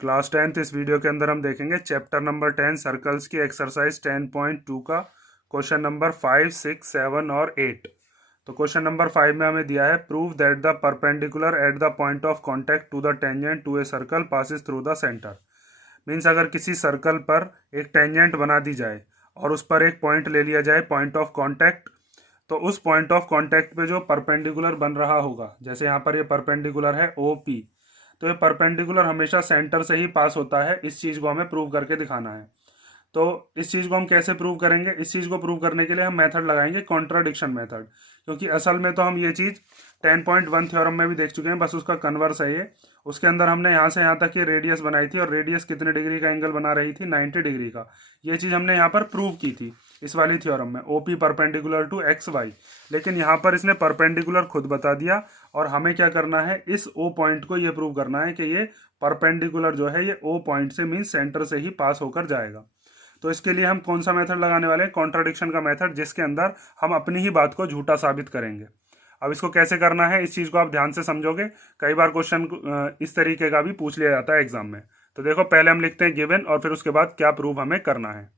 Class 10th इस video के अंदर हम देखेंगे चैप्टर नंबर 10 सर्कल्स की एक्सरसाइज 10.2 का क्वेश्चन नंबर 5, 6, 7 और 8। तो क्वेश्चन नंबर 5 में हमें दिया है prove that the perpendicular at the point of contact to the tangent to a circle passes through the centre. Means अगर किसी सर्कल पर एक टेंजेंट बना दी जाए और उस पर एक पॉइंट ले लिया जाए पॉइंट ऑफ कांटेक्ट, तो उस पॉइंट ऑफ कांटेक्ट पे जो परपेंडिकुलर बन रहा होगा, जैसे यहाँ पर ये परपेंडिकुलर है OP, तो ये परपेंडिकुलर हमेशा सेंटर से ही पास होता है। इस चीज़ को हमें प्रूव करके दिखाना है। तो इस चीज़ को हम कैसे प्रूव करेंगे? इस चीज़ को प्रूव करने के लिए हम मेथड लगाएंगे कॉन्ट्राडिक्शन मेथड, क्योंकि असल में तो हम ये चीज़ 10.1 थ्योरम में भी देख चुके हैं, बस उसका कन्वर्स है ये। उसके अंदर हमने यहाँ से यहाँ तक ये रेडियस बनाई थी और रेडियस कितने डिग्री का एंगल बना रही थी? 90 डिग्री का। ये चीज़ हमने यहाँ पर प्रूव की थी इस वाली थ्योरम में, OP परपेंडिकुलर टू XY। लेकिन यहाँ पर इसने परपेंडिकुलर खुद बता दिया और हमें क्या करना है? इस O पॉइंट को ये प्रूव करना है कि ये परपेंडिकुलर जो है ये O पॉइंट से मीन्स सेंटर से ही पास होकर जाएगा। तो इसके लिए हम कौन सा मेथड लगाने वाले हैं? कॉन्ट्राडिक्शन का मेथड, जिसके अंदर हम अपनी ही बात को झूठा साबित करेंगे। अब इसको कैसे करना है, इस चीज़ को आप ध्यान से समझोगे। कई बार क्वेश्चन इस तरीके का भी पूछ लिया जाता है एग्जाम में। तो देखो, पहले हम लिखते हैं गिवन और फिर उसके बाद क्या प्रूव हमें करना है।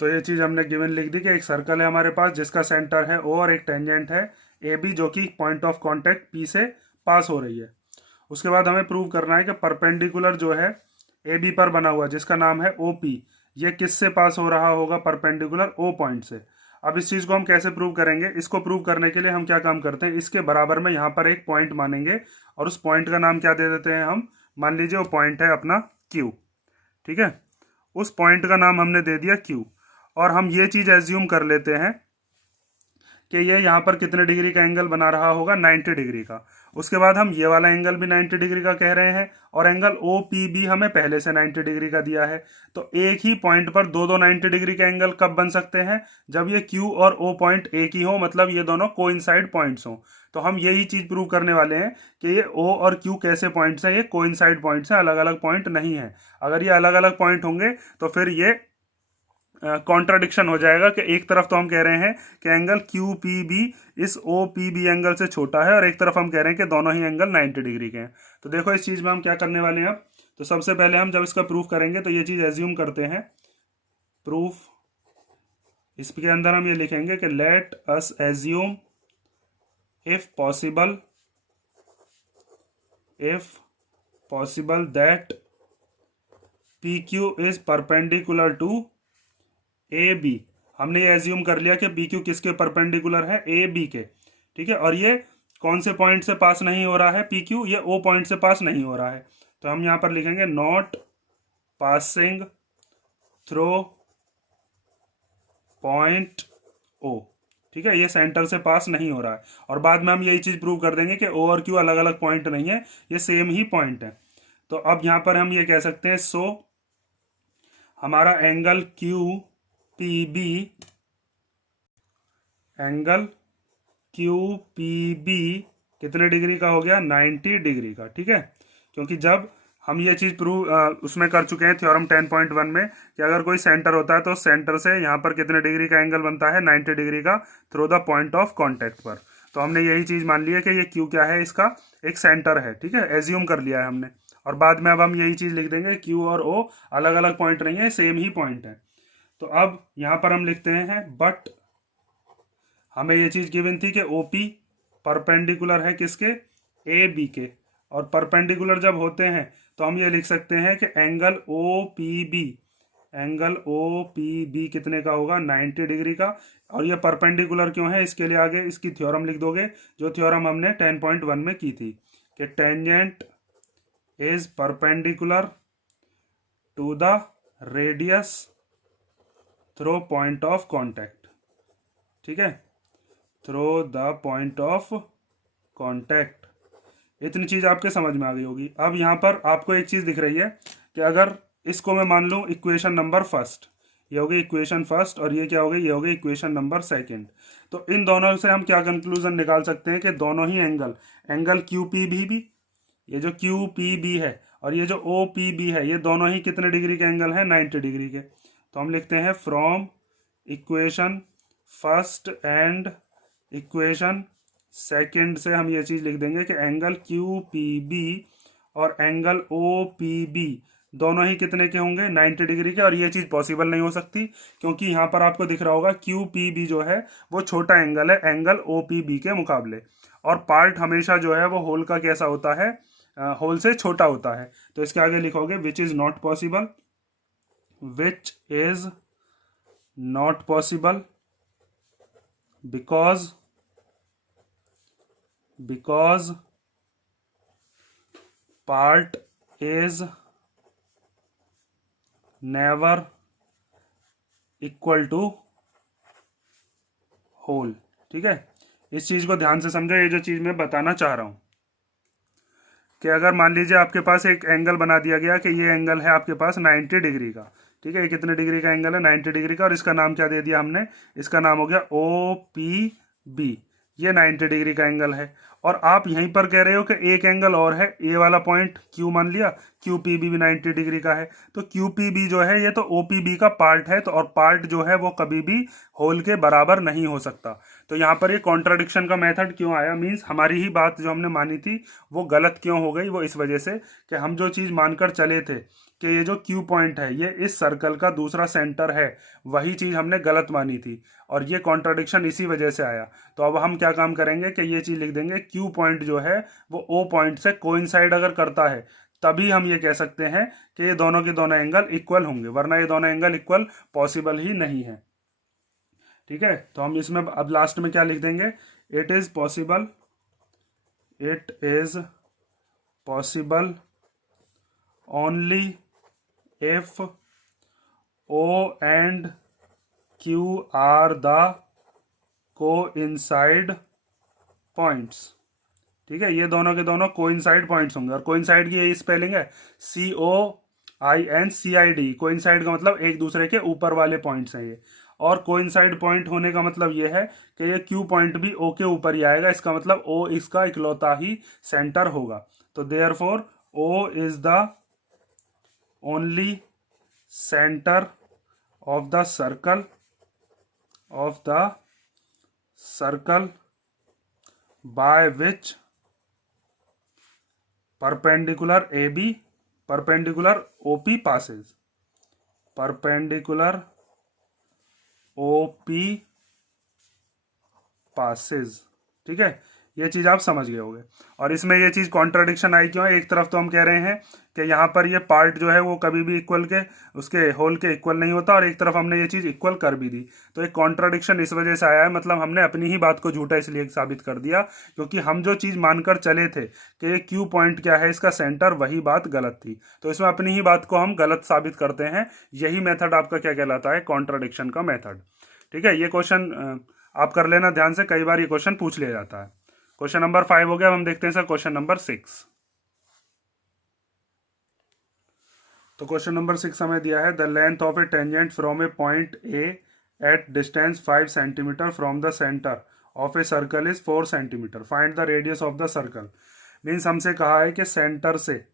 तो ये चीज़ हमने गिवन लिख दी कि एक सर्कल है हमारे पास जिसका सेंटर है O और एक टेंजेंट है AB जो कि पॉइंट ऑफ कांटेक्ट P से पास हो रही है। उसके बाद हमें प्रूव करना है कि परपेंडिकुलर जो है AB पर बना हुआ जिसका नाम है OP, ये किससे पास हो रहा होगा? परपेंडिकुलर O पॉइंट से। अब इस चीज़ को हम कैसे प्रूव करेंगे? इसको प्रूव करने के लिए हम क्या काम करते हैं, इसके बराबर में यहाँ पर एक पॉइंट मानेंगे और उस पॉइंट का नाम क्या दे देते हैं हम? मान लीजिए वो पॉइंट है अपना Q। ठीक है, उस पॉइंट का नाम हमने दे दिया Q और हम ये चीज़ एज्यूम कर लेते हैं कि ये यहाँ पर कितने डिग्री का एंगल बना रहा होगा? 90 डिग्री का। उसके बाद हम ये वाला एंगल भी 90 डिग्री का कह रहे हैं और एंगल OPB हमें पहले से 90 डिग्री का दिया है। तो एक ही पॉइंट पर दो 90 डिग्री के एंगल कब बन सकते हैं? जब ये Q और O पॉइंट एक ही हो, मतलब ये दोनों कोइंसाइड पॉइंट्स हों। तो हम यही चीज प्रूव करने वाले हैं कि ये O और Q कैसे पॉइंट्स हैं? ये कोइंसाइड पॉइंट्स हैं, अलग अलग पॉइंट नहीं है। अगर ये अलग अलग पॉइंट होंगे तो फिर ये कॉन्ट्राडिक्शन हो जाएगा कि एक तरफ तो हम कह रहे हैं कि एंगल QPB इस OPB एंगल से छोटा है और एक तरफ हम कह रहे हैं कि दोनों ही एंगल 90 डिग्री के हैं। तो देखो, इस चीज़ में हम क्या करने वाले हैं अब। तो सबसे पहले हम जब इसका प्रूफ करेंगे तो ये चीज़ एज्यूम करते हैं। प्रूफ, इसके अंदर हम ये लिखेंगे कि let us assume if possible that PQ is perpendicular to AB। हमने ये एज्यूम कर लिया कि PQ किसके परपेंडिकुलर है? AB के। ठीक है, और ये कौन से पॉइंट से पास नहीं हो रहा है? PQ ये O पॉइंट से पास नहीं हो रहा है। तो हम यहां पर लिखेंगे not passing throw point O। ठीक है, ये सेंटर से पास नहीं हो रहा है और बाद में हम यही चीज प्रूव कर देंगे कि O और Q अलग अलग पॉइंट नहीं है, ये सेम ही पॉइंट है। तो अब यहां पर हम ये कह सकते हैं सो हमारा एंगल QPB कितने डिग्री का हो गया? 90 डिग्री का। ठीक है, क्योंकि जब हम ये चीज़ प्रूव उसमें कर चुके हैं थ्योरम 10.1 में कि अगर कोई सेंटर होता है तो सेंटर से यहाँ पर कितने डिग्री का एंगल बनता है? 90 डिग्री का through the point of contact पर। तो हमने यही चीज़ मान ली है कि ये क्यू क्या है? इसका एक सेंटर है। ठीक है, एज्यूम कर लिया है हमने और बाद में अब हम यही चीज़ लिख देंगे क्यू और ओ अलग अलग पॉइंट नहीं है, सेम ही पॉइंट है। तो अब यहाँ पर हम लिखते हैं बट हमें ये चीज गिवन थी कि OP परपेंडिकुलर है किसके? AB के। और परपेंडिकुलर जब होते हैं तो हम ये लिख सकते हैं कि एंगल OPB कितने का होगा? 90 डिग्री का। और ये परपेंडिकुलर क्यों है? इसके लिए आगे इसकी थ्योरम लिख दोगे, जो थ्योरम हमने 10.1 में की थी कि tangent is perpendicular to the radius through point of contact. ठीक है, through the point of contact. इतनी चीज आपके समझ में आ गई होगी। अब यहाँ पर आपको एक चीज दिख रही है कि अगर इसको मैं मान लूँ इक्वेशन नंबर फर्स्ट, ये हो गई इक्वेशन फर्स्ट और ये क्या हो गई? ये हो गई इक्वेशन नंबर सेकंड। तो इन दोनों से हम क्या कंक्लूजन निकाल सकते हैं कि दोनों ही एंगल QPB भी, ये जो QPB है और ये जो OPB है, ये दोनों ही कितने डिग्री के एंगल हैं? 90 डिग्री के। तो हम लिखते हैं from equation first and equation second से हम ये चीज लिख देंगे कि एंगल QPB और एंगल ओ पी बी दोनों ही कितने के होंगे, 90 डिग्री के। और ये चीज़ पॉसिबल नहीं हो सकती क्योंकि यहाँ पर आपको दिख रहा होगा क्यू पी बी जो है वो छोटा एंगल है एंगल ओ पी बी के मुकाबले। और पार्ट हमेशा जो है वो होल का कैसा होता है, होल से छोटा होता है। तो इसके आगे लिखोगे which is not possible, which is not possible because part is never equal to whole. ठीक है, इस चीज को ध्यान से समझो, ये जो चीज मैं बताना चाह रहा हूं कि अगर मान लीजिए आपके पास एक एंगल बना दिया गया कि ये एंगल है आपके पास 90 डिग्री का। ठीक है, ये कितने डिग्री का एंगल है, 90 डिग्री का। और इसका नाम क्या दे दिया हमने, इसका नाम हो गया ओ पी बी। ये 90 डिग्री का एंगल है। और आप यहीं पर कह रहे हो कि एक एंगल और है, ए वाला पॉइंट क्यू मान लिया, क्यू पी बी भी 90 डिग्री का है। तो क्यू पी बी जो है ये तो ओ पी बी का पार्ट है। तो और पार्ट जो है वो कभी भी होल के बराबर नहीं हो सकता। तो यहाँ पर ये कॉन्ट्राडिक्शन का मेथड क्यों आया, मीन्स हमारी ही बात जो हमने मानी थी वो गलत क्यों हो गई। वो इस वजह से कि हम जो चीज़ मानकर चले थे कि ये जो क्यू पॉइंट है ये इस सर्कल का दूसरा सेंटर है, वही चीज़ हमने गलत मानी थी। और ये कॉन्ट्राडिक्शन इसी वजह से आया। तो अब हम क्या काम करेंगे कि ये चीज़ लिख देंगे क्यू पॉइंट जो है वो ओ पॉइंट से कोइंसाइड अगर करता है तभी हम ये कह सकते हैं कि ये दोनों के दोनों एंगल इक्वल होंगे, वरना ये दोनों एंगल इक्वल पॉसिबल ही नहीं है। ठीक है, तो हम इसमें अब लास्ट में क्या लिख देंगे, it is possible, it is possible only if O and Q are the coincide points. ठीक है, ये दोनों के दोनों कोइंसाइड पॉइंट्स होंगे। और कोइंसाइड की यही स्पेलिंग है COINCID। कोइंसाइड का मतलब एक दूसरे के ऊपर वाले पॉइंट्स हैं ये। और कोइंसाइड पॉइंट होने का मतलब ये है कि ये क्यू पॉइंट भी ओ के ऊपर ही आएगा। इसका मतलब ओ इसका इकलौता ही सेंटर होगा। तो therefore O is the only centre of the circle by which perpendicular AB perpendicular OP passes, perpendicular OP passes। ठीक है, ये चीज़ आप समझ गए होंगे। और इसमें ये चीज़ कॉन्ट्राडिक्शन आई क्यों है, एक तरफ तो हम कह रहे हैं कि यहाँ पर ये पार्ट जो है वो कभी भी इक्वल के उसके होल के इक्वल नहीं होता, और एक तरफ हमने ये चीज़ इक्वल कर भी दी। तो एक कॉन्ट्राडिक्शन इस वजह से आया है, मतलब हमने अपनी ही बात को झूठा इसलिए साबित कर दिया क्योंकि हम जो चीज़ मानकर चले थे कि ये क्यू पॉइंट क्या है इसका सेंटर, वही बात गलत थी। तो इसमें अपनी ही बात को हम गलत साबित करते हैं। यही मेथड आपका क्या कहलाता है, कॉन्ट्राडिक्शन का मेथड। ठीक है, ये क्वेश्चन आप कर लेना ध्यान से, कई बार ये क्वेश्चन पूछ लिया जाता है। क्वेश्चन नंबर 5 हो गया। अब हम देखते हैं सर क्वेश्चन नंबर 6। तो क्वेश्चन नंबर 6 हमें दिया है the length of A tangent from A point A at distance 5 centimetre from the centre of a circle is 4 centimetre, find the radius of the circle. Means हमसे कहा है कि centre से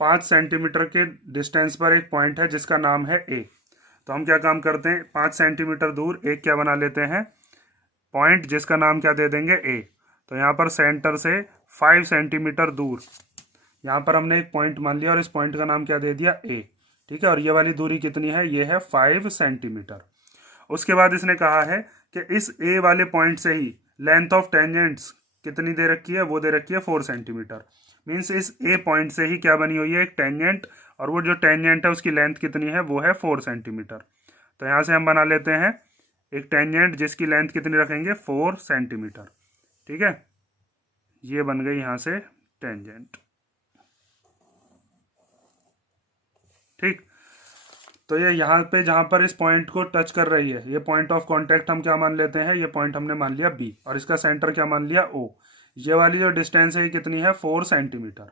5 centimetre के distance पर एक पॉइंट है जिसका नाम है ए। तो हम क्या काम करते हैं, 5 सेंटीमीटर दूर एक क्या बना लेते हैं, पॉइंट जिसका नाम क्या दे देंगे ए। तो यहाँ पर सेंटर से 5 सेंटीमीटर दूर यहाँ पर हमने एक पॉइंट मान लिया और इस पॉइंट का नाम क्या दे दिया ए। ठीक है, और ये वाली दूरी कितनी है, ये है 5 सेंटीमीटर। उसके बाद इसने कहा है कि इस ए वाले पॉइंट से ही लेंथ ऑफ टेंजेंट्स कितनी दे रखी है, वो दे रखी है 4 सेंटीमीटर। मीन्स इस ए पॉइंट से ही क्या बनी हुई है, एक टेंजेंट, और वो जो टेंजेंट है उसकी लेंथ कितनी है, वो है 4 सेंटीमीटर। तो यहाँ से हम बना लेते हैं एक टेंजेंट जिसकी लेंथ कितनी रखेंगे, 4 सेंटीमीटर। ठीक है, ये बन गई यहाँ से टेंजेंट। ठीक, तो ये यहाँ पे जहाँ पर इस पॉइंट को टच कर रही है, ये पॉइंट ऑफ कांटेक्ट हम क्या मान लेते हैं, ये पॉइंट हमने मान लिया बी, और इसका सेंटर क्या मान लिया ओ। ये वाली जो डिस्टेंस है ये कितनी है, 4 सेंटीमीटर।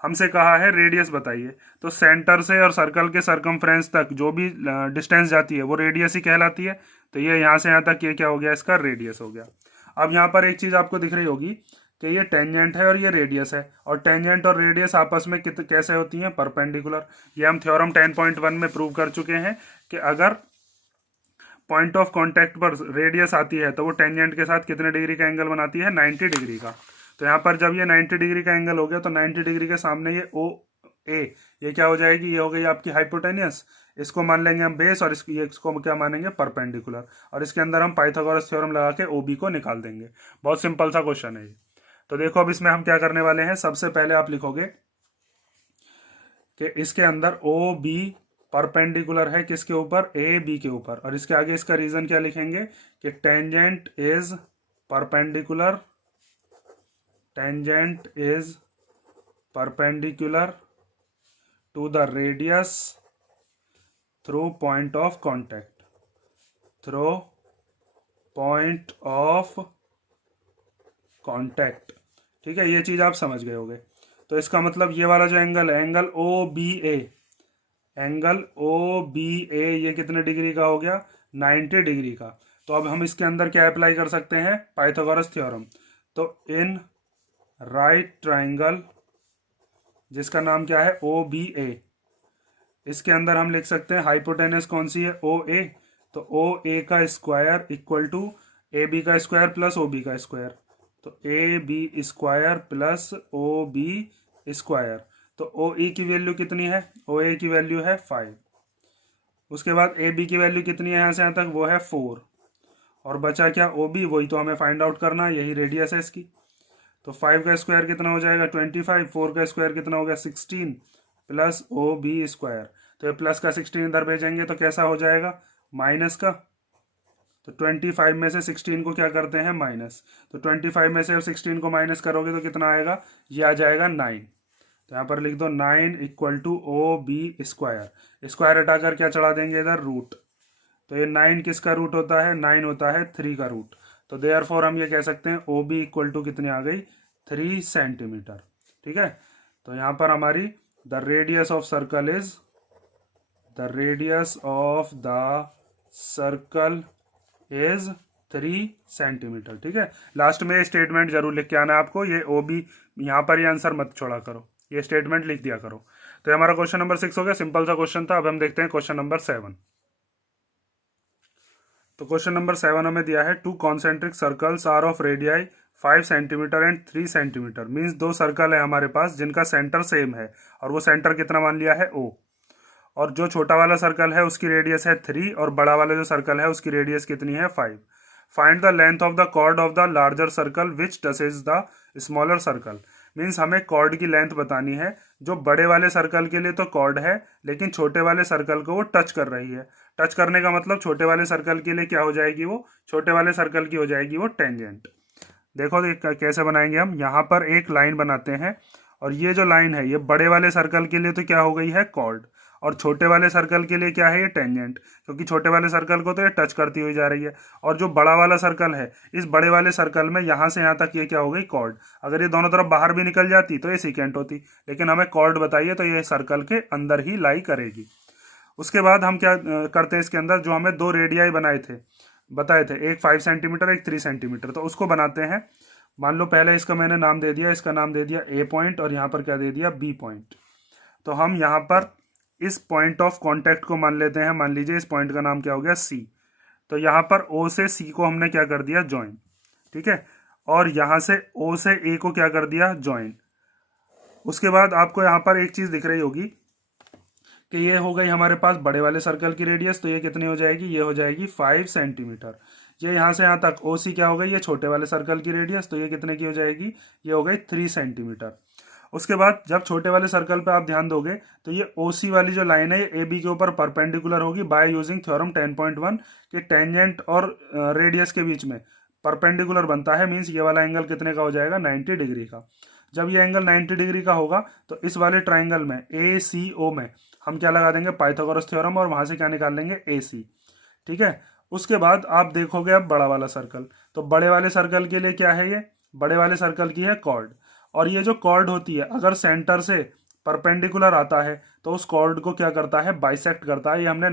हमसे कहा है रेडियस बताइए। तो सेंटर से और सर्कल के सरकमफ्रेंस तक जो भी डिस्टेंस जाती है वो रेडियस ही कहलाती है। तो ये यहाँ से यहाँ तक ये क्या हो गया, इसका रेडियस हो गया। अब यहाँ पर एक चीज़ आपको दिख रही होगी कि ये टेंजेंट है और ये रेडियस है, और टेंजेंट और रेडियस आपस में कैसे होती हैं, परपेंडिकुलर। ये हम थ्योरम 10.1 में प्रूव कर चुके हैं कि अगर पॉइंट ऑफ कांटेक्ट पर रेडियस आती है तो वो टेंजेंट के साथ कितने डिग्री का एंगल बनाती है, 90 डिग्री का। तो यहाँ पर जब ये 90 डिग्री का एंगल हो गया तो 90 डिग्री के सामने ये ओ ए, ये क्या हो जाएगी, ये हो गई आपकी हाइपोटेनियस। इसको मान लेंगे हम बेस और इसको क्या मानेंगे, परपेंडिकुलर। और इसके अंदर हम पाइथागोरस थ्योरम लगा के ओ बी को निकाल देंगे। बहुत सिंपल सा क्वेश्चन है ये। तो देखो अब इसमें हम क्या करने वाले हैं, सबसे पहले आप लिखोगे कि इसके अंदर ओ बी परपेंडिकुलर है किसके ऊपर, ए बी के ऊपर। और इसके आगे इसका रीजन क्या लिखेंगे कि tangent is perpendicular, tangent is perpendicular to the radius through point of contact, through point of contact. ठीक है, ये चीज आप समझ गए होगे। तो इसका मतलब ये वाला जो एंगल है, एंगल ओ बी ए, एंगल ओ बी ए, ये कितने डिग्री का हो गया, 90 डिग्री का। तो अब हम इसके अंदर क्या अप्लाई कर सकते हैं, पाइथागोरस थ्योरम। तो इन राइट ट्राइंगल, जिसका नाम क्या है ओ बी ए, इसके अंदर हम लिख सकते हैं हाइपोटेनस कौन सी है, ओ ए। तो ओ ए का square equal to A B का स्क्वायर प्लस ओ बी का स्क्वायर। तो A B square plus O B square. तो ओ ई की वैल्यू कितनी है, ओ ए की वैल्यू है 5। उसके बाद ए बी की वैल्यू कितनी है यहाँ से यहाँ तक, वो है 4। और बचा क्या, ओ बी, वही तो हमें फाइंड आउट करना है, यही रेडियस है इसकी। तो 5 का स्क्वायर कितना हो जाएगा 25, 4 का स्क्वायर कितना हो गया 16 प्लस ओ बी स्क्वायर। तो ये प्लस का 16 इधर भेजेंगे तो कैसा हो जाएगा, माइनस का। तो 25 में से 16 को क्या करते हैं, माइनस। तो 25 में से 16 को माइनस करोगे तो कितना आएगा, ये आ जाएगा 9। तो यहाँ पर लिख दो 9 equal to O B square. Square हटाकर क्या चढ़ा देंगे इधर, रूट। तो ये 9 किसका रूट होता है, 9 होता है 3 का रूट। तो देयरफॉर हम ये कह सकते हैं ओ बी इक्वल टू कितनी आ गई, 3 सेंटीमीटर। ठीक है, तो यहाँ पर हमारी the radius of circle is, the radius of the circle is 3 centimetre. ठीक है, लास्ट में ये स्टेटमेंट जरूर लिख के आना है आपको, ये ओ बी यहाँ पर ये आंसर मत छोड़ा करो, ये स्टेटमेंट लिख दिया करो। तो हमारा क्वेश्चन नंबर 6 हो गया, सिंपल सा क्वेश्चन था। अब हम देखते हैं क्वेश्चन नंबर 7। तो क्वेश्चन नंबर 7 हमें दिया है, two concentric circles are of radii 5 centimetre and 3 centimetre. मीन्स दो सर्कल है हमारे पास जिनका सेंटर सेम है, और वो सेंटर कितना मान लिया है, ओ। और जो छोटा वाला सर्कल है उसकी रेडियस है 3, और बड़ा वाला जो सर्कल है उसकी रेडियस कितनी है 5। Find the length of the chord of the larger circle which touches the smaller circle. Means हमें कॉर्ड की लेंथ बतानी है, जो बड़े वाले सर्कल के लिए तो कॉर्ड है, लेकिन छोटे वाले सर्कल को वो टच कर रही है। टच करने का मतलब छोटे वाले सर्कल के लिए क्या हो जाएगी, वो छोटे वाले सर्कल की हो जाएगी वो टेंजेंट। देखो कैसे बनाएंगे हम, यहाँ पर एक लाइन बनाते हैं, और ये जो लाइन है ये बड़े वाले सर्कल के लिए तो क्या हो गई है, कॉर्ड, और छोटे वाले सर्कल के लिए क्या है, ये टेंजेंट, क्योंकि छोटे वाले सर्कल को तो ये टच करती हुई जा रही है। और जो बड़ा वाला सर्कल है, इस बड़े वाले सर्कल में यहाँ से यहाँ तक ये क्या हो गई, कॉर्ड। अगर ये दोनों तरफ बाहर भी निकल जाती तो ये सीकेंट होती, लेकिन हमें कॉर्ड बताइए तो ये सर्कल के अंदर ही लाई करेगी। उसके बाद हम क्या करते हैं, इसके अंदर जो हमें दो रेडियाई बताए थे, एक 5 सेंटीमीटर एक 3 सेंटीमीटर, तो उसको बनाते हैं। मान लो पहले इसका मैंने नाम दे दिया, इसका नाम दे दिया ए पॉइंट, और यहाँ पर क्या दे दिया, बी पॉइंट। तो हम यहाँ पर इस पॉइंट ऑफ कांटेक्ट को मान लेते हैं, मान लीजिए इस पॉइंट का नाम क्या हो गया, सी। तो यहाँ पर ओ से सी को हमने क्या कर दिया, ज्वाइन। ठीक है, और यहाँ से ओ से ए को क्या कर दिया, ज्वाइन। उसके बाद आपको यहाँ पर एक चीज दिख रही होगी कि ये हो गई हमारे पास बड़े वाले सर्कल की रेडियस, तो ये कितनी हो जाएगी, ये हो जाएगी 5 सेंटीमीटर। ये यहाँ से यहाँ तक ओ सी क्या हो गई, ये छोटे वाले सर्कल की रेडियस, तो ये कितने की हो जाएगी, ये हो गई 3 सेंटीमीटर। उसके बाद जब छोटे वाले सर्कल पे आप ध्यान दोगे तो ये ओ सी वाली जो लाइन है ये ए बी के ऊपर परपेंडिकुलर होगी बाय यूजिंग थ्योरम 10.1 कि टेंजेंट और रेडियस के बीच में परपेंडिकुलर बनता है। मीन्स ये वाला एंगल कितने का हो जाएगा, 90 डिग्री का। जब ये एंगल 90 डिग्री का होगा तो इस वाले ट्राइंगल में ए सी ओ में हम क्या लगा देंगे, पाइथागोरस थ्योरम, और वहां से क्या निकाल लेंगे, ए सी। ठीक है, उसके बाद आप देखोगे अब बड़ा वाला सर्कल, तो बड़े वाले सर्कल के लिए क्या है, ये बड़े वाले सर्कल की है कॉर्ड। और ये जो कॉर्ड होती है अगर सेंटर से परपेंडिकुलर आता है तो उस कॉर्ड को क्या करता है, बाइसेक्ट करता है। ये हमने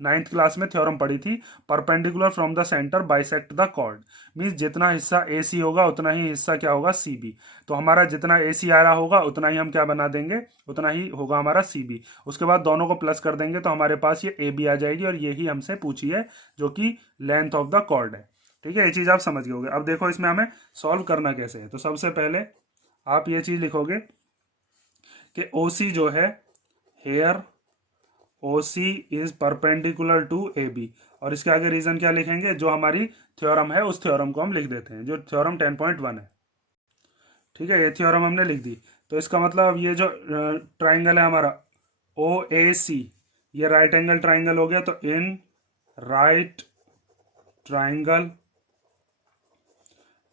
9th क्लास में थ्योरम पढ़ी थी, perpendicular from the centre bisect the chord. Means जितना हिस्सा ए सी होगा उतना ही हिस्सा क्या होगा, सी बी। तो हमारा जितना ए सी आ रहा होगा उतना ही हम क्या बना देंगे, उतना ही होगा हमारा सी बी। उसके बाद दोनों को प्लस कर देंगे तो हमारे पास ये ए बी आ जाएगी, और यही हमसे पूछी है जो कि लेंथ ऑफ द कॉर्ड है। ठीक है, ये चीज़ आप समझ गए होगे। अब देखो इसमें हमें सॉल्व करना कैसे है। तो सबसे पहले आप ये चीज़ लिखोगे कि ओ सी जो है, here O C is perpendicular to A B, और इसके आगे रीजन क्या लिखेंगे, जो हमारी थ्योरम है उस थ्योरम को हम लिख देते हैं, जो थ्योरम 10.1 है। ठीक है, ये थ्योरम हमने लिख दी। तो इसका मतलब ये जो ट्राइंगल है हमारा ओ ए सी, ये राइट एंगल ट्राइंगल हो गया। तो इन राइट ट्राइंगल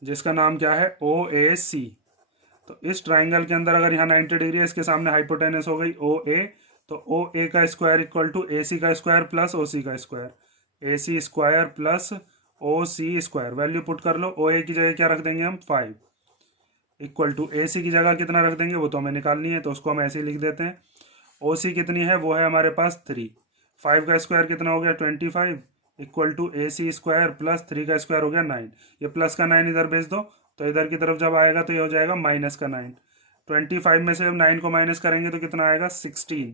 जिसका नाम क्या है ओ ए सी, तो इस ट्राइंगल के अंदर अगर यहाँ 90 डिग्री है, इसके सामने हाइपोटेनस हो गई ओ ए, तो ओ ए का स्क्वायर इक्वल टू ए सी का स्क्वायर प्लस ओ सी का स्क्वायर, ए सी स्क्वायर प्लस ओ सी स्क्वायर। वैल्यू पुट कर लो। ओ ए की जगह क्या रख देंगे हम 5, इक्वल टू ए सी की जगह कितना रख देंगे वो तो हमें निकालनी है, तो उसको हम ऐसे ही लिख देते हैं। ओ सी कितनी है, वो है हमारे पास 3, 5 का स्क्वायर कितना हो गया 25, equal to A C square plus 3 का स्क्वायर हो गया 9। ये प्लस का 9 इधर भेज दो, तो इधर की तरफ जब आएगा तो ये हो जाएगा माइनस का 9। 25 में से जब 9 को माइनस करेंगे तो कितना आएगा 16,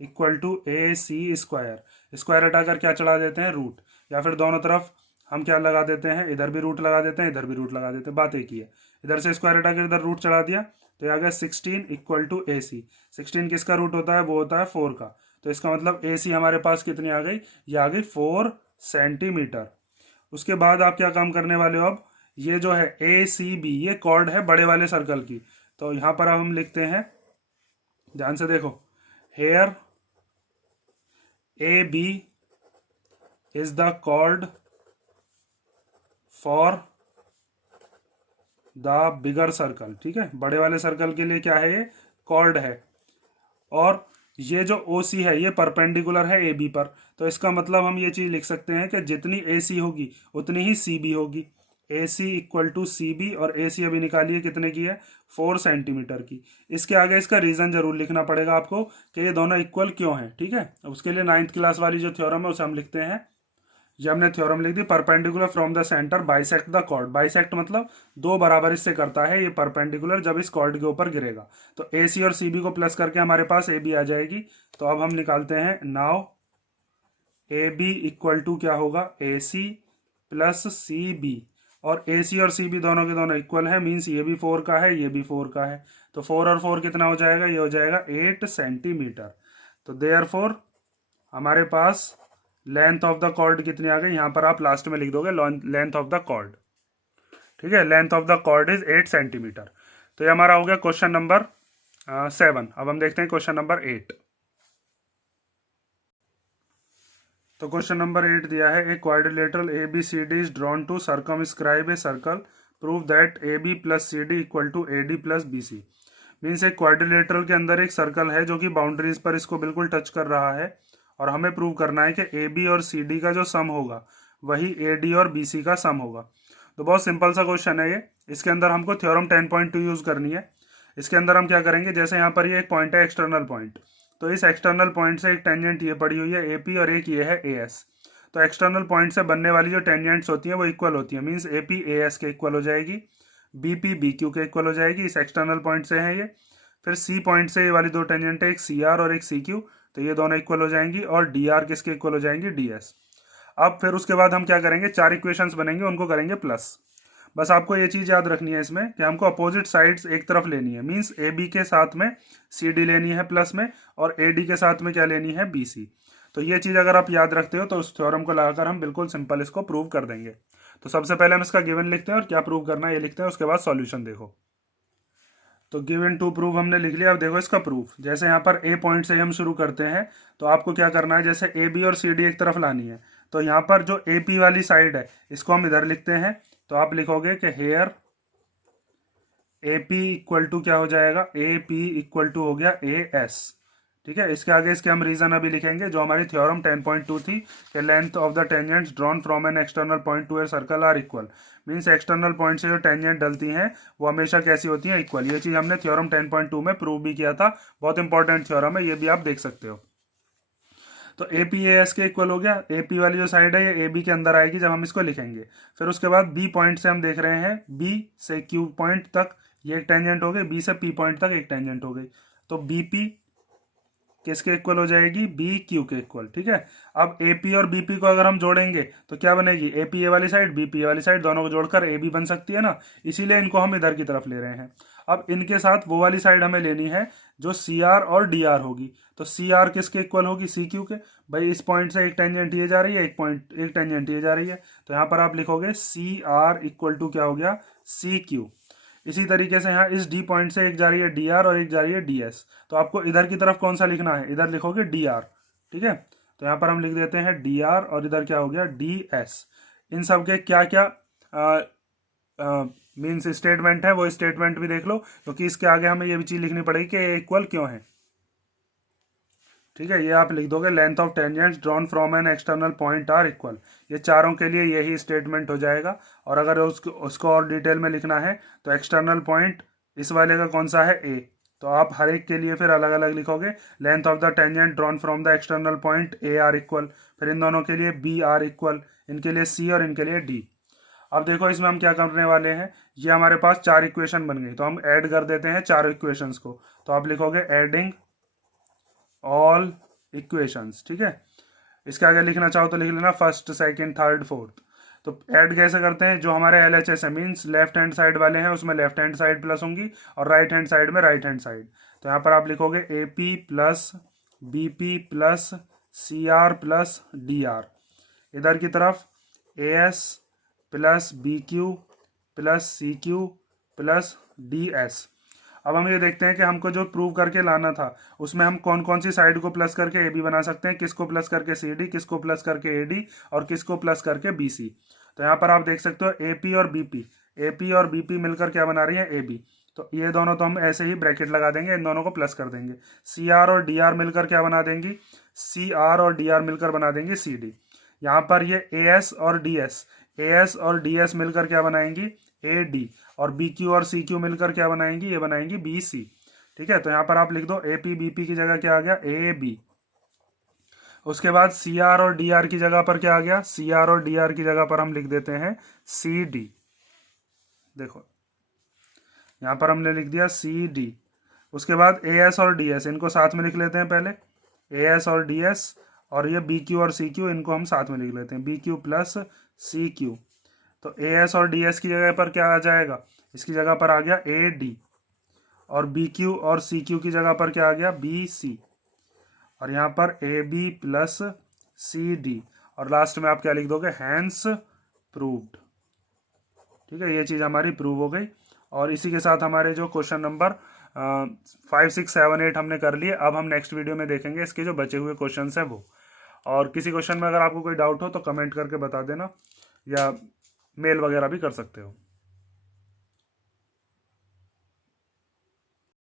equal to A C square. Square हटाकर क्या चढ़ा देते हैं रूट, या फिर दोनों तरफ हम क्या लगा देते हैं, इधर भी रूट लगा देते हैं, इधर भी रूट लगा देते हैं। बात एक ही है, इधर से स्क्वायर हटाकर इधर रूट चढ़ा दिया, तो ये आ गया 16 इक्वल टू ए सी। 16 किसका रूट होता है, वो होता है 4 का। तो इसका मतलब ए सी हमारे पास कितनी आ गई, ये आ गई 4 सेंटीमीटर। उसके बाद आप क्या काम करने वाले हो, अब ये जो है ए सी बी, ये कॉर्ड है बड़े वाले सर्कल की। तो यहां पर अब हम लिखते हैं, ध्यान से देखो, here A B is the chord for the bigger circle. ठीक है, बड़े वाले सर्कल के लिए क्या है, ये कॉर्ड है। और ये जो ओ सी है ये परपेंडिकुलर है ए बी पर, तो इसका मतलब हम ये चीज लिख सकते हैं कि जितनी ए सी होगी उतनी ही सी बी होगी। ए सी इक्वल टू सी बी, और ए सी अभी निकालिए कितने की है, 4 सेंटीमीटर की। इसके आगे इसका रीजन जरूर लिखना पड़ेगा आपको कि ये दोनों इक्वल क्यों है। ठीक है, उसके लिए 9th क्लास वाली जो थ्योरम है उसे हम लिखते हैं। ये हमने थ्योरम लिख दी, perpendicular from the centre bisect the chord. Bisect मतलब दो बराबर इससे करता है ये परपेंडिकुलर जब इस कॉर्ड के ऊपर गिरेगा। तो ए सी और सी बी को प्लस करके हमारे पास ए बी आ जाएगी। तो अब हम निकालते हैं, now A B equal to क्या होगा, ए सी प्लस सी बी, और ए सी और सी बी दोनों के दोनों इक्वल है, मीन्स ये भी 4 का है, ये भी 4 का है। तो 4 और 4 कितना हो जाएगा, ये हो जाएगा 8 सेंटीमीटर। तो देयरफॉर हमारे पास लेंथ ऑफ द कॉर्ड कितनी आ गई, यहां पर आप लास्ट में लिख दोगे लेंथ ऑफ द कॉर्ड। ठीक है, length of the chord is 8 centimetre. तो ये हमारा हो गया क्वेश्चन नंबर 7। अब हम देखते हैं क्वेश्चन नंबर 8। तो क्वेश्चन नंबर 8 दिया है, a quadrilateral A B C D is drawn to circumscribe a circle, prove that A B plus C D equal to A D plus B C. Means एक quadrilateral के अंदर एक circle है जो कि boundaries पर इसको बिल्कुल टच कर रहा है, और हमें प्रूव करना है कि ए बी और सी डी का जो सम होगा वही ए डी और बी सी का सम होगा। तो बहुत सिंपल सा क्वेश्चन है ये। इसके अंदर हमको थ्योरम 10.2 यूज करनी है। इसके अंदर हम क्या करेंगे, जैसे यहाँ पर ये एक पॉइंट है एक्सटर्नल पॉइंट, तो इस एक्सटर्नल पॉइंट से एक टेंजेंट ये पड़ी हुई है ए पी, और एक ये है ए एस। तो एक्सटर्नल पॉइंट से बनने वाली जो टेंजेंट्स होती हैं वो इक्वल होती है, means A P A S के इक्वल हो जाएगी, बी पी बी क्यू के इक्वल हो जाएगी। इस एक्सटर्नल पॉइंट से है ये। फिर सी पॉइंट से ये वाली दो टेंजेंट है, एक सी आर और एक सी क्यू, तो ये दोनों इक्वल हो जाएंगी, और डी आर किसके इक्वल हो जाएंगी, डी एस। अब फिर उसके बाद हम क्या करेंगे, 4 इक्वेशंस बनेंगे, उनको करेंगे प्लस। बस आपको ये चीज याद रखनी है इसमें कि हमको अपोजिट साइड्स एक तरफ लेनी है, मींस ए बी के साथ में सी डी लेनी है प्लस में, और ए डी के साथ में क्या लेनी है, बी सी। तो ये चीज अगर आप याद रखते हो तो उस थ्योरम को लगाकर हम बिल्कुल सिंपल इसको प्रूव कर देंगे। तो सबसे पहले हम इसका गिवन लिखते हैं और क्या प्रूव करना है ये लिखते हैं, उसके बाद सॉल्यूशन देखो। तो गिवन टू प्रूव हमने लिख लिया। अब देखो इसका प्रूफ, जैसे यहाँ पर ए पॉइंट से हम शुरू करते हैं, तो आपको क्या करना है, जैसे ए बी और सी डी एक तरफ लानी है, तो यहाँ पर जो ए पी वाली साइड है इसको हम इधर लिखते हैं। तो आप लिखोगे कि here A P equal to क्या हो जाएगा, ए पी इक्वल टू हो गया ए एस। ठीक है, इसके आगे इसके हम रीजन अभी लिखेंगे, जो हमारी थ्योरम 10.2 थी कि length of the tangents drawn from an external point to a circle are equal. Means external point से जो टेंजेंट डलती हैं वो हमेशा कैसी होती हैं, इक्वल। ये चीज हमने थ्योरम 10.2 में प्रूव भी किया था, बहुत इंपॉर्टेंट थ्योरम है, ये भी आप देख सकते हो। तो ए पी ए एस के इक्वल हो गया। ए पी वाली जो साइड है ये ए बी के अंदर आएगी जब हम इसको लिखेंगे। फिर उसके बाद बी पॉइंट से हम देख रहे हैं, बी से क्यू पॉइंट तक ये एक टेंजेंट हो गई, बी से पी पॉइंट तक एक टेंजेंट हो गई। तो बी पी किसके इक्वल हो जाएगी, बी क्यू के इक्वल। ठीक है, अब ए पी और बी पी को अगर हम जोड़ेंगे तो क्या बनेगी, ए पी ए वाली साइड बी पी ए वाली साइड, दोनों को जोड़कर ए बी बन सकती है ना, इसीलिए इनको हम इधर की तरफ ले रहे हैं। अब इनके साथ वो वाली साइड हमें लेनी है जो सी आर और डी आर होगी। तो सी आर किसके इक्वल होगी, सी क्यू के। भाई इस पॉइंट से एक टेंजेंट ये जा रही है, एक टेंजेंट ये जा रही है, तो यहाँ पर आप लिखोगे सी आर इक्वल टू क्या हो गया, सी क्यू। इसी तरीके से यहाँ इस डी पॉइंट से एक जा रही है डी आर और एक जा रही है डी एस। तो आपको इधर की तरफ कौन सा लिखना है, इधर लिखोगे डी आर। ठीक है, तो यहाँ पर हम लिख देते हैं डी आर और इधर क्या हो गया, डी एस। इन सब के क्या क्या मीन्स स्टेटमेंट है वो स्टेटमेंट भी देख लो, क्योंकि इसके आगे हमें ये भी चीज लिखनी पड़ेगी कि ए इक्वल क्यों है। ठीक है, ये आप लिख दोगे length of tangents drawn from an external point are equal. ये चारों के लिए यही स्टेटमेंट हो जाएगा। और अगर उसको और डिटेल में लिखना है तो एक्सटर्नल पॉइंट इस वाले का कौन सा है, ए, तो आप हर एक के लिए फिर अलग अलग लिखोगे। Length of the tangent drawn from the external point A R equal, फिर इन दोनों के लिए बी आर इक्वल, इनके लिए सी और इनके लिए डी। अब देखो इसमें हम क्या करने वाले हैं, ये हमारे पास 4 इक्वेशन बन गई, तो हम ऐड कर देते हैं 4 इक्वेशंस को। तो आप लिखोगे एडिंग ऑल इक्वेशंस। ठीक है, इसके आगे लिखना चाहो तो लिख लेना फर्स्ट सेकंड थर्ड फोर्थ। तो ऐड कैसे करते हैं, जो हमारे एल एच एस है मीन्स लेफ्ट हैंड साइड वाले हैं उसमें लेफ्ट हैंड साइड प्लस होंगी और राइट हैंड साइड में राइट हैंड साइड। तो यहाँ पर आप लिखोगे A P plus B P plus C R plus D R. इधर की तरफ A S plus B Q plus C Q plus D S. अब हम ये देखते हैं कि हमको जो प्रूव करके लाना था उसमें हम कौन कौन सी साइड को प्लस करके ए बी बना सकते हैं, किसको प्लस करके सी डी, किसको प्लस करके ए डी और किसको प्लस करके बी सी। तो यहाँ पर आप देख सकते हो ए पी और बी पी, ए पी और बी पी मिलकर क्या बना रही है, ए बी। तो ये दोनों तो हम ऐसे ही ब्रैकेट लगा देंगे, इन दोनों को प्लस कर देंगे। सी आर और डी आर मिलकर क्या बना देंगी, सी आर और डी आर मिलकर बना देंगी सी डी। यहाँ पर ये ए एस और डी एस, ए एस और डी एस मिलकर क्या बनाएंगी, ए डी, और बी क्यू और सी क्यू मिलकर क्या बनाएंगी, ये बनाएंगी बी सी। ठीक है, तो यहाँ पर आप लिख दो ए पी बी पी की जगह क्या आ गया, ए बी। उसके बाद सी आर और डी आर की जगह पर क्या आ गया, सी आर और डी आर की जगह पर हम लिख देते हैं सी डी। देखो यहाँ पर हमने लिख दिया सी डी। उसके बाद ए एस और डी एस, इनको साथ में लिख लेते हैं पहले, ए एस और डी एस, और ये बी क्यू और सी क्यू इनको हम साथ में लिख लेते हैं, B Q plus C Q. तो ए एस और डी एस की जगह पर क्या आ जाएगा, इसकी जगह पर आ गया ए डी, और बी क्यू और सी क्यू की जगह पर क्या आ गया, बी सी, और यहाँ पर A B plus C D, और लास्ट में आप क्या लिख दोगे, हैंस प्रूव्ड। ठीक है, ये चीज़ हमारी प्रूव हो गई। और इसी के साथ हमारे जो क्वेश्चन नंबर 5, 6, 7, 8 हमने कर लिए। अब हम नेक्स्ट वीडियो में देखेंगे इसके जो बचे हुए क्वेश्चन हैं वो। और किसी क्वेश्चन में अगर आपको कोई डाउट हो तो कमेंट करके बता देना, या मेल वगैरह भी कर सकते हो।